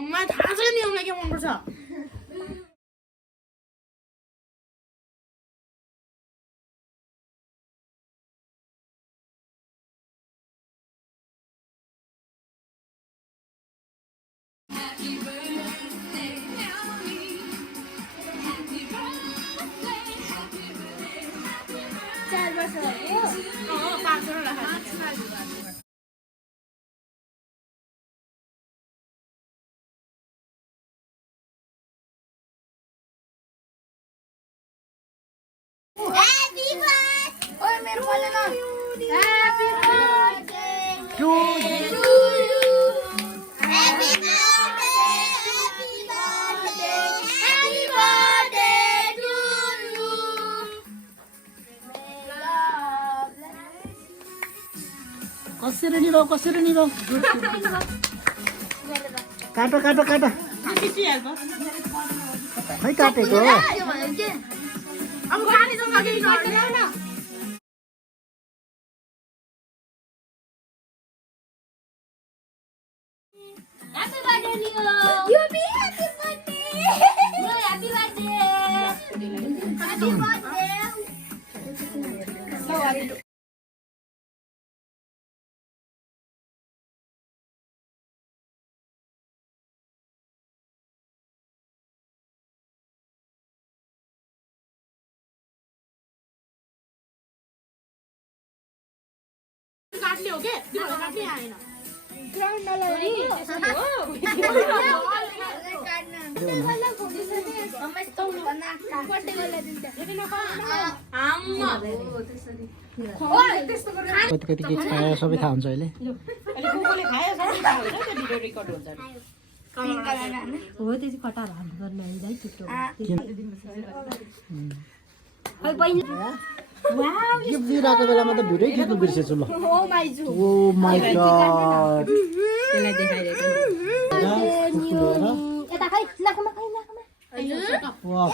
엄마 다섯 명에게 먹어서. 빠져라 하지. ओए मेरे वाले ना happy birthday to to you happy birthday happy birthday to you कसरी निभाऊ काटो काटो काटो खै काटेको अब खाने सँग केही गर्दैन हैप्पी बर्थडे नियो यू भी happy birthday no happy birthday happy birthday काट्ने हो के तिमीले काट्नै आएन ग्राउन्ड नलाइ कति कति के खायो सबै थाहा हुन्छ अहिले हो त्यति कटार हाल्नु पर्ने होइन है छिटो गिफ्ट दिइरहेको बेलामा त भिडियो खिच्नु बिर्सेछु ल ओ माई गॉड त्यसलाई देखाइरहेको यता खै नाकमा खै नाकमा वाह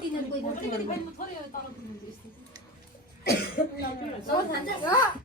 तिनीहरुको